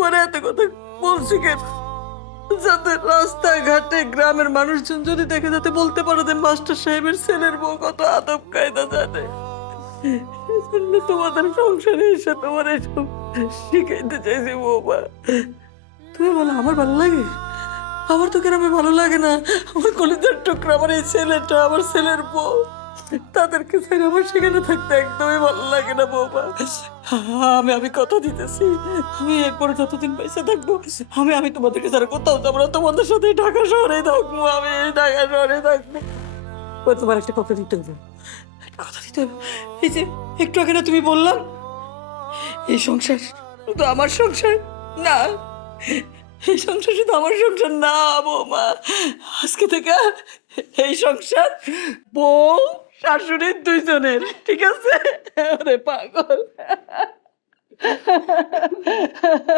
তোমার এত কথা বলছি কেন? যাতে রাস্তাঘাটে গ্রামের মানুষজন যদি দেখে যাতে বলতে পারো যে মাস্টার সাহেবের ছেলের বউ কত আদব কায়দা জানে এজন্য তোমাদের সংসারে এসে তোমার এসব শিখাইতে চাইছি বৌমা। তুমি বলো, আমার ভালো লাগে? আমার তো গ্রামে ভালো লাগে না। আমার কলেজের টুকরা, আমার এই ছেলেটা, আমার ছেলের বউ। তাদেরকে ছেড়ে আমার সেখানে থাকতে একদমই ভালো লাগে না, বৌমা। আমি আমি কথা দিতেছি। আমি এরপরে যতদিন পয়সা থাকব, আমি আমি তোমাদেরকে ছাড়া কোথাও যাব না। তোমাদের সাথে ঢাকা শহরে থাকব আমি, ঢাকা শহরে থাকব। তোমার একটা কথা দিতে হবে। কথা দিতে হবে? এই যে, একটু আগে না তুমি বললাম, এই সংসার শুধু আমার সংসার না, এই সংসার শুধু আমার সংসার না, বৌমা। আজকে থেকে এই সংসার বউ শাশুড়ির দুইজনের ঠিক আছে? পাগল।